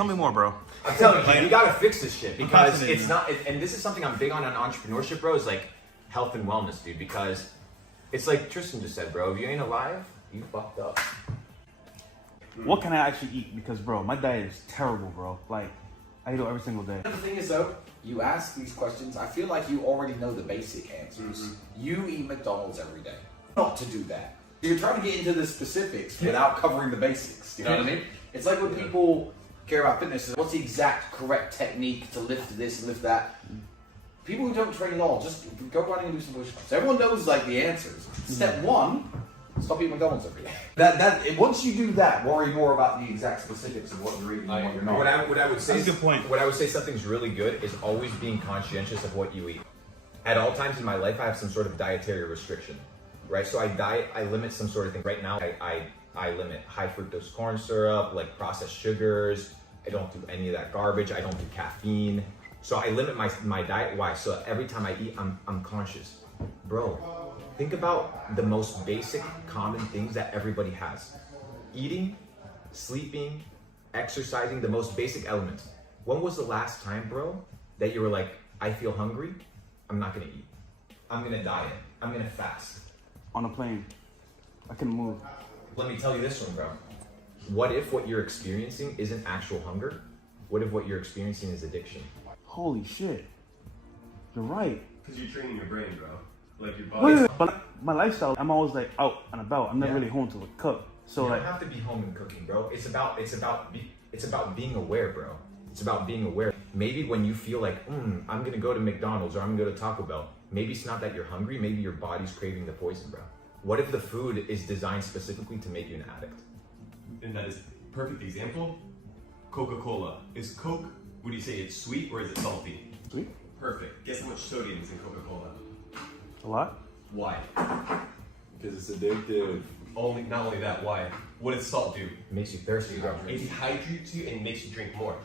Tell me more, bro. I'm telling you, you gotta fix this shit because it's not. And this is something I'm big on entrepreneurship, bro. Is like health and wellness, dude. Because it's like Tristan just said, bro. If you ain't alive, you fucked up. What can I actually eat? Because, bro, my diet is terrible, bro. Like, I eat it every single day. The thing is, though, you ask these questions, I feel like you already know the basic answers. You eat McDonald's every day. Not to do that. You're trying to get into the specifics without covering the basics. You know what I mean? It's like when people care about fitness, what's the exact correct technique to lift this, lift that? People who don't train at all, just go running and do some push-ups. Everyone knows like the answers. Step one, stop eating McDonald's every day. Once you do that, worry more about the exact specifics of what you're eating and what you're not. What I would say, That's a good point. What I would say something's really good is always being conscientious of what you eat. At all times in my life, I have some sort of dietary restriction, right? So I limit some sort of thing. Right now, I limit high fructose corn syrup, like processed sugars. I don't do any of that garbage. I don't do caffeine. So I limit my diet. Why? So every time I eat, I'm conscious. Bro, think about the most basic common things that everybody has. Eating, sleeping, exercising, the most basic elements. When was the last time, bro, that you were like, I feel hungry, I'm not gonna eat. I'm gonna diet, I'm gonna fast. On a plane, I couldn't move. Let me tell you this one, bro. What if what you're experiencing isn't actual hunger? What if what you're experiencing is addiction? Holy shit. You're right. Because you're training your brain, bro. Like your body. But my lifestyle, I'm always like out and about. I'm never really home to like, cook. So You like, don't have to be home and cooking, bro. It's about being aware, bro. It's about being aware. Maybe when you feel like, I'm gonna go to McDonald's or I'm gonna go to Taco Bell, maybe it's not that you're hungry, maybe your body's craving the poison, bro. What if the food is designed specifically to make you an addict? And that is a perfect example. Coca-Cola. Is Coke, would you say it's sweet or is it salty? sweet, Perfect. Guess how much sodium is in Coca-Cola? a lot. Why? Because it's addictive. Not only that, why? What does salt do? It makes you thirsty, bro. It dehydrates you and makes you drink more.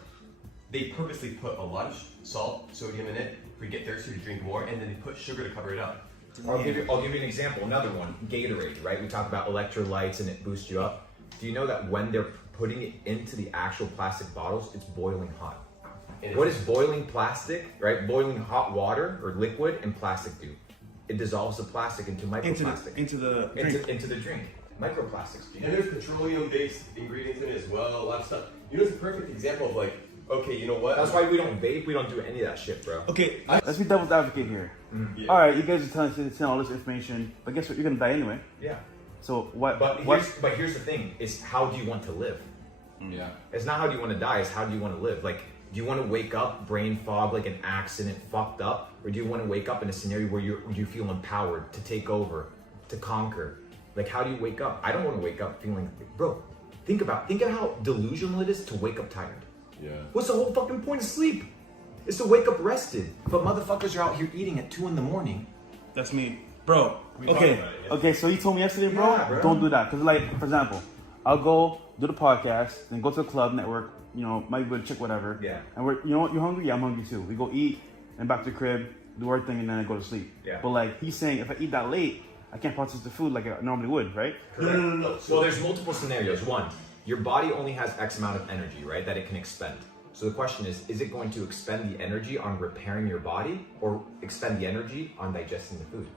They purposely put a lot of salt, sodium in it for you to get thirsty to drink more, and then they put sugar to cover it up. I'll give you an example. Another one, Gatorade, right? We talk about electrolytes and it boosts you up. Do you know that when they're putting it into the actual plastic bottles, it's boiling hot? And What is boiling plastic, right? Boiling hot water or liquid and plastic do? It dissolves the plastic into microplastic. Into the drink. Into the drink. Microplastics. And there's petroleum-based ingredients in it as well, a lot of stuff. You know, it's a perfect example of like, okay, you know what? That's why we don't vape. We don't do any of that shit, bro. Okay, let's be devil's advocate here. Yeah. All right, you guys are telling all this information, but guess what? You're gonna die anyway. Yeah. So what? But here's the thing: is how do you want to live? Yeah. It's not how do you want to die. It's how do you want to live? Like, do you want to wake up brain fog, like an accident, fucked up, or do you want to wake up in a scenario where you feel empowered to take over, to conquer? Like, how do you wake up? I don't want to wake up feeling, bro. Think of how delusional it is to wake up tired. Yeah. What's the whole fucking point of sleep? It's to wake up rested. But motherfuckers are out here eating at 2 a.m. That's me, bro. We talked about it yesterday. Okay. So you told me yesterday, bro. Yeah, bro. Don't do that, cause like, for example, I'll go do the podcast, then go to the club network. You know, might be with a chick, whatever. Yeah. And you know what? You're hungry? Yeah, I'm hungry too. We go eat, and back to the crib, do our thing, and then I go to sleep. Yeah. But like he's saying, if I eat that late, I can't process the food like I normally would, right? No. Well, there's multiple scenarios. One, your body only has X amount of energy, right, that it can expend. So the question is it going to expend the energy on repairing your body or expend the energy on digesting the food?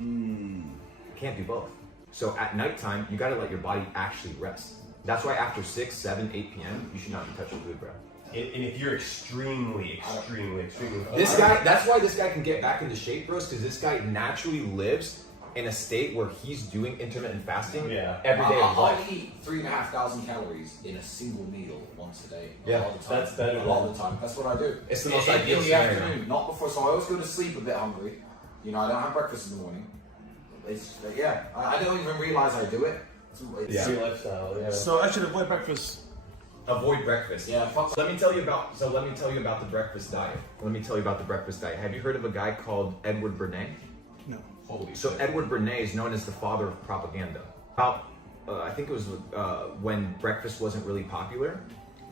You can't do both. So at nighttime, you gotta let your body actually rest. That's why after 6, 7, 8 p.m., you should not be touching food, bro. And if you're extremely This guy, that's why this guy can get back into shape, bros, because this guy naturally lives in a state where he's doing intermittent fasting every day of his I life. eat 3,500 calories in a single meal once a day. Yeah, a lot of the time. that's better A lot of the time. That's what I do. It's the most in ideal the scenario. afternoon, not before. So I always go to sleep a bit hungry. You know, I don't have breakfast in the morning. It's I don't even realize I do it. It's your lifestyle. Yeah. So I should avoid breakfast. Avoid breakfast. Yeah, fuck. So let me tell you about the breakfast diet. Have you heard of a guy called Edward Bernays? No. Holy So shit. Edward Bernays is known as the father of propaganda. I think it was when breakfast wasn't really popular,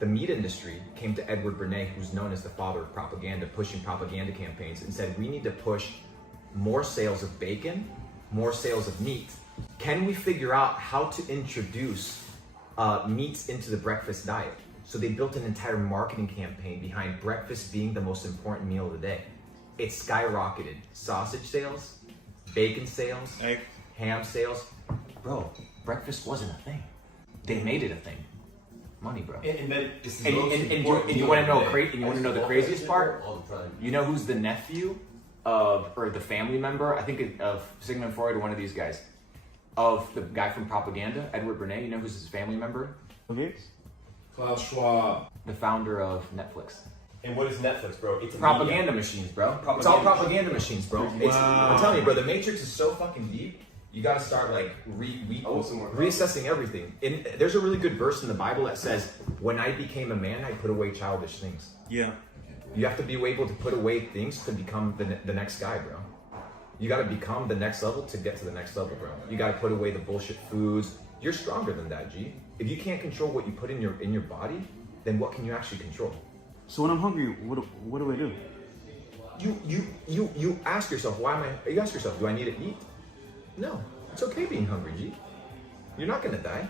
the meat industry came to Edward Bernays, who's known as the father of propaganda, pushing propaganda campaigns, and said, we need to push more sales of bacon, more sales of meat. Can we figure out how to introduce meats into the breakfast diet? So they built an entire marketing campaign behind breakfast being the most important meal of the day. It skyrocketed. Sausage sales, bacon sales, Egg. ham sales. Bro, breakfast wasn't a thing. They made it a thing. Money, bro. And then it's the And most you important want to meal know of the day. and you want to know the I craziest just part? all the time. You know who's the nephew of, or the family member, I think of Sigmund Freud or one of these guys, of the guy from Propaganda, Edward Bernays. You know who's his family member? Okay. Klaus Schwab. The founder of Netflix. And what is Netflix, bro? It's a Propaganda machines, bro. It's all propaganda machines, bro. It's, Wow. I'm telling you, bro, the Matrix is so fucking deep. You gotta start like want some more. reassessing everything. And there's a really good verse in the Bible that says, "When I became a man, I put away childish things." Yeah. You have to be able to put away things to become the next guy, bro. You gotta become the next level to get to the next level, bro. You gotta put away the bullshit foods. You're stronger than that, G. If you can't control what you put in your body, then what can you actually control? So when I'm hungry, what do I do? You ask yourself, you ask yourself, do I need to eat? No. It's okay being hungry, G. You're not gonna die.